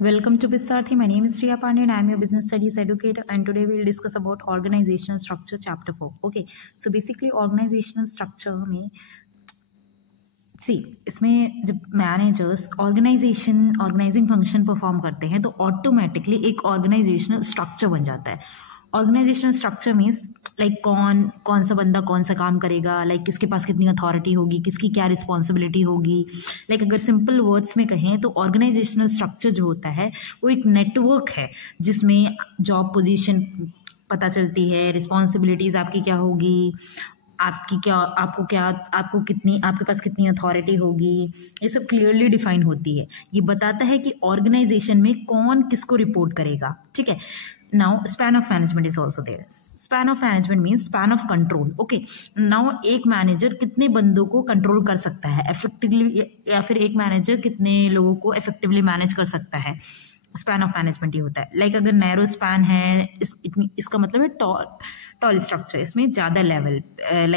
Welcome to Bisarthi. My name is Riya Pandey and I am your business studies educator, and today we will discuss about organizational structure chapter 4. Okay, so basically organizational structure में इसमें जब managers organising function perform करते हैं तो automatically एक organisational structure बन जाता है. ऑर्गेनाइजेशनल स्ट्रक्चर मीन्स लाइक कौन सा बंदा कौन सा काम करेगा, लाइक किसके पास कितनी अथॉरिटी होगी, किसकी क्या रिस्पॉन्सिबिलिटी होगी. लाइक अगर सिंपल वर्ड्स में कहें तो ऑर्गेनाइजेशनल स्ट्रक्चर जो होता है वो एक नेटवर्क है जिसमें जॉब पोजीशन पता चलती है, रिस्पॉन्सिबिलिटीज़ आपकी क्या होगी, आपके पास कितनी अथॉरिटी होगी, ये सब क्लियरली डिफाइन होती है. ये बताता है कि ऑर्गेनाइजेशन में कौन किसको रिपोर्ट करेगा. ठीक है. Now span of management is also there. Span of management means span of control. Okay. Now एक मैनेजर कितने बंदों को कंट्रोल कर सकता है इफेक्टिवली, या फिर एक मैनेजर कितने लोगों को इफेक्टिवली मैनेज कर सकता है. स्पैन ऑफ मैनेजमेंट ही होता है. लाइक अगर नैरो स्पैन है इसका मतलब है टॉल स्ट्रक्चर, इसमें ज़्यादा लेवल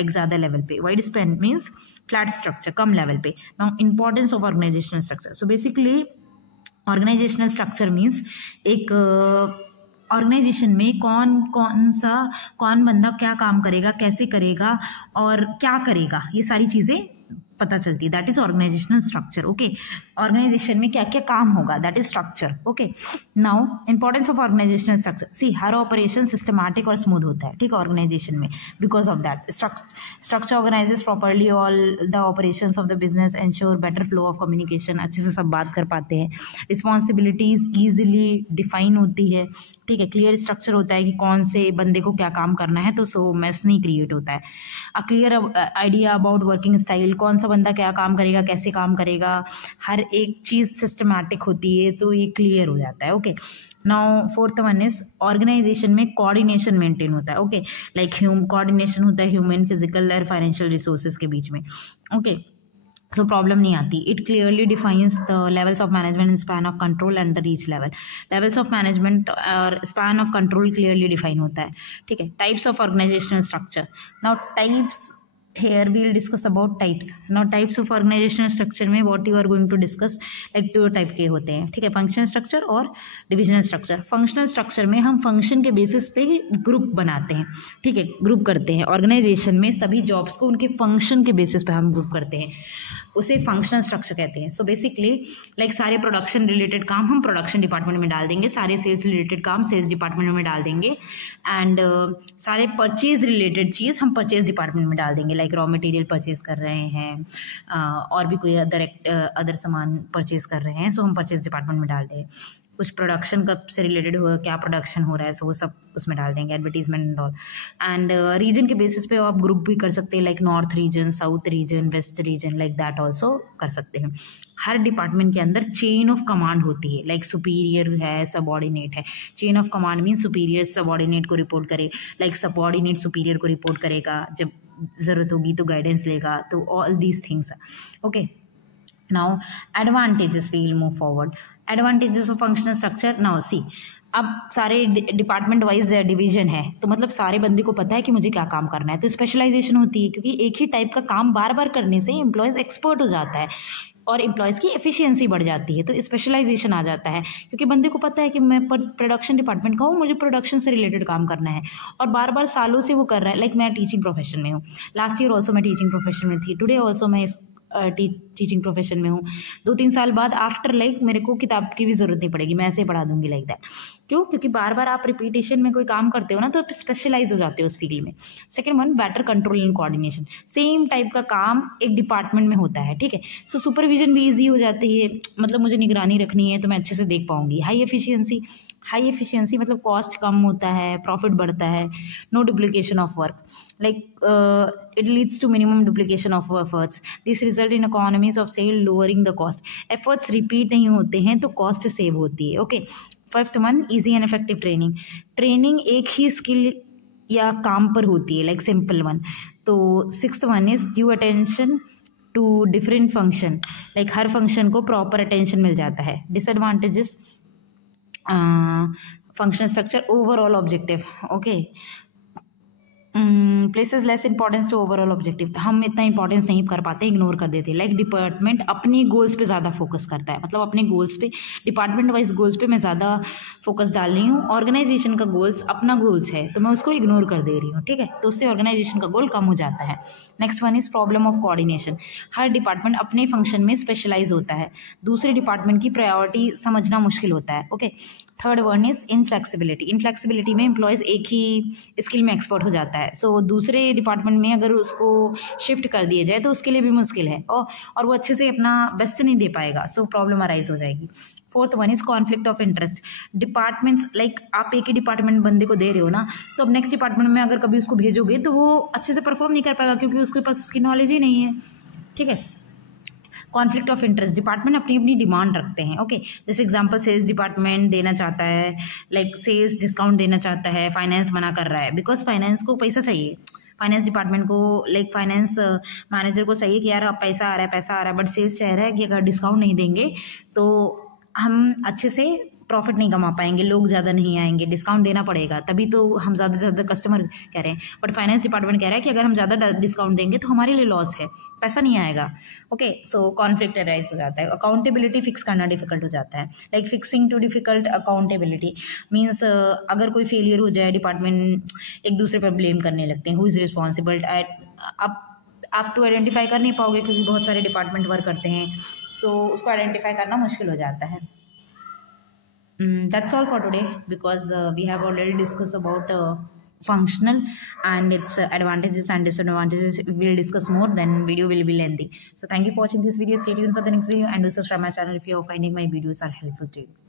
ज़्यादा लेवल पे. Wide span means flat structure, कम लेवल पे. Now importance of organisational structure. So basically organisational structure means एक ऑर्गेनाइजेशन में कौन बंदा क्या काम करेगा, कैसे करेगा और क्या करेगा, ये सारी चीज़ें पता चलती है. That is organisational structure. Okay. Organisation में क्या क्या काम होगा, that is structure. Okay. Now importance of organisational structure. See हर ऑपरेशन सिस्टमैटिक और स्मूथ होता है. ठीक है. ऑर्गेनाइजेशन में because of that structure organises properly all the operations of the business, ensure better flow of communication, अच्छे से सब बात कर पाते हैं. रिस्पॉन्सिबिलिटीज ईजिली डिफाइन होती है. ठीक है. क्लियर स्ट्रक्चर होता है कि कौन से बंदे को क्या काम करना है, तो सो मैस नहीं क्रिएट होता है. A clear idea about working style, कौन सा बंदा क्या काम करेगा, कैसे काम करेगा, हर एक चीज़ सिस्टमैटिक होती है, तो ये क्लियर हो जाता है. Okay. Now fourth one is organisation में कोऑर्डिनेशन मेंटेन होता है. ओके. लाइक कोऑर्डिनेशन होता है ह्यूमन, फिजिकल और फाइनेंशियल रिसोर्सेज के बीच में. ओके. सो प्रॉब्लम नहीं आती. It clearly defines the levels of management in span of control under each level. Levels of management और span of control clearly define होता है. ठीक है. Types of organisational structure. Now types, here we will discuss about types. Now types of organizational structure में what you are going to discuss like दो type के होते हैं. ठीक है. फंक्शनल स्ट्रक्चर और डिविजनल स्ट्रक्चर. फंक्शनल स्ट्रक्चर में हम फंक्शन के बेसिस पे ग्रुप बनाते हैं. ठीक है. ग्रुप करते हैं. ऑर्गेनाइजेशन में सभी जॉब्स को उनके फंक्शन के बेसिस पे हम ग्रुप करते हैं, उसे फंक्शनल स्ट्रक्चर कहते हैं. सो बेसिकली लाइक सारे प्रोडक्शन रिलेटेड काम हम प्रोडक्शन डिपार्टमेंट में डाल देंगे, सारे सेल्स रिलेटेड काम सेल्स डिपार्टमेंट में डाल देंगे, एंड सारे परचेज रिलेटेड चीज़ हम परचेज डिपार्टमेंट में डाल देंगे. लाइक रॉ मटेरियल परचेज कर रहे हैं और भी कोई अदर सामान परचेज कर रहे हैं, सो हम परचेज डिपार्टमेंट में डाल दें. कुछ प्रोडक्शन कब से रिलेटेड होगा, क्या प्रोडक्शन हो रहा है, सो वो सब उसमें डाल देंगे, advertisement and all. And region के बेसिस पे आप ग्रुप भी कर सकते हैं, like north region, south region, west region, like that also कर सकते हैं. हर डिपार्टमेंट के अंदर चेन ऑफ कमांड होती है. लाइक सुपीरियर है, सबऑर्डिनेट है. Chain of command mean superior subordinate को रिपोर्ट करे, लाइक सबऑर्डिनेट सुपीरियर को रिपोर्ट करेगा, जब ज़रूरत होगी तो गाइडेंस लेगा. तो all these things. Okay. Now advantages, we will move forward. Advantages of functional structure. Now see, अब सारे डिपार्टमेंट वाइज डिवीजन है, तो मतलब सारे बंदे को पता है कि मुझे क्या काम करना है, तो स्पेशलाइजेशन होती है, क्योंकि एक ही टाइप का काम बार बार करने से एम्प्लॉयज़ एक्सपर्ट हो जाता है और एम्प्लॉयज़ की एफिशिएंसी बढ़ जाती है, तो स्पेशलाइजेशन आ जाता है, क्योंकि बंदे को पता है कि मैं प्रोडक्शन डिपार्टमेंट का हूँ, मुझे प्रोडक्शन से रिलेटेड काम करना है, और बार बार सालों से वो कर रहा है. लाइक मैं टीचिंग प्रोफेशन में हूँ, लास्ट ईयर ऑल्सो मैं टीचिंग प्रोफेशन में थी, टुडे ऑल्सो मैं टीचिंग प्रोफेशन में हूँ. 2-3 साल बाद आफ्टर लाइक मेरे को किताब की भी ज़रूरत नहीं पड़ेगी, मैं ऐसे ही पढ़ा दूंगी लाइक दैट. क्यों? क्योंकि बार बार आप रिपीटेशन में कोई काम करते हो ना, तो आप स्पेशलाइज हो जाते हो उस फील्ड में. Second one, better control and coordination. Same type का काम एक डिपार्टमेंट में होता है. ठीक है. सो सुपरविजन भी ईजी हो जाती है, मतलब मुझे निगरानी रखनी है तो मैं अच्छे से देख पाऊंगी. हाई एफिशिएंसी मतलब कॉस्ट कम होता है, प्रॉफिट बढ़ता है. No duplication of work, like it leads to minimum duplication of efforts. This result in economies of sale, lowering the cost. Efforts repeat नहीं होते हैं तो कॉस्ट सेव होती है. Okay. Fifth one, easy and effective training. Training एक ही skill या काम पर होती है, लाइक सिंपल वन. तो sixth one is due attention to different function, like हर फंक्शन को प्रॉपर अटेंशन मिल जाता है. Disadvantages, functional structure, overall objective. Okay. Places less importance to overall objective, हम इतना इंपॉर्टेंस नहीं कर पाते, इग्नोर कर देते। लाइक डिपार्टमेंट अपने गोल्स पे ज़्यादा फोकस करता है, मतलब अपने गोल्स पे, डिपार्टमेंट वाइज गोल्स पे मैं ज़्यादा फोकस डाल रही हूँ। ऑर्गेनाइजेशन का गोल्स अपना गोल्स है तो मैं उसको इग्नोर कर दे रही हूँ, ठीक है, तो उससे ऑर्गेनाइजेशन का गोल कम हो जाता है। Next one is problem of coordination, her department अपने फंक्शन में स्पेशलाइज होता है, दूसरे डिपार्टमेंट की प्रायोरिटी समझना मुश्किल होता है। Okay, third one is inflexibility, inflexibility में एम्प्लॉयज़ एक ही स्किल में एक्सपर्ट हो जाता है, सो दूसरे डिपार्टमेंट में अगर उसको शिफ्ट कर दिया जाए तो उसके लिए भी मुश्किल है, और वो अच्छे से अपना बेस्ट नहीं दे पाएगा, सो प्रॉब्लम अराइज हो जाएगी। Fourth one is conflict of interest, departments like आप एक ही डिपार्टमेंट बंदे को दे रहे हो ना, तो अब नेक्स्ट डिपार्टमेंट में अगर कभी उसको भेजोगे तो वो अच्छे से परफॉर्म नहीं कर पाएगा क्योंकि उसके पास उसकी नॉलेज ही नहीं है, ठीक है। कॉन्फ्लिक्ट ऑफ इंटरेस्ट, डिपार्टमेंट अपनी अपनी डिमांड रखते हैं। ओके, जैसे एग्जांपल सेल्स डिपार्टमेंट देना चाहता है, लाइक सेल्स डिस्काउंट देना चाहता है, फाइनेंस मना कर रहा है बिकॉज फाइनेंस को पैसा चाहिए, फाइनेंस डिपार्टमेंट को लाइक फाइनेंस मैनेजर को चाहिए कि यार अब पैसा आ रहा है, बट सेल्स चाह रहा है कि अगर डिस्काउंट नहीं देंगे तो हम अच्छे से प्रॉफिट नहीं कमा पाएंगे, लोग ज़्यादा नहीं आएंगे, डिस्काउंट देना पड़ेगा तभी तो हम ज़्यादा से ज़्यादा कस्टमर कह रहे हैं, बट फाइनेंस डिपार्टमेंट कह रहा है कि अगर हम ज़्यादा डिस्काउंट देंगे तो हमारे लिए लॉस है, पैसा नहीं आएगा। ओके, सो कॉन्फ्लिक्ट अराइज हो जाता है। अकाउंटेबिलिटी फिक्स करना डिफिकल्ट हो जाता है, like fixing to difficult accountability means अगर कोई फेलियर हो जाए डिपार्टमेंट एक दूसरे पर ब्लेम करने लगते हैं, हु इज़ रिस्पॉन्सिबल एट, अब आप तो आइडेंटिफाई कर नहीं पाओगे क्योंकि बहुत सारे डिपार्टमेंट वर्क करते हैं, सो उसको आइडेंटिफाई करना मुश्किल हो जाता है। That's all for today because we have already discussed about functional and its advantages and disadvantages. We'll discuss more, then video will be lengthy. So thank you for watching this video. Stay tuned for the next video and do subscribe my channel if you are finding my videos are helpful to you.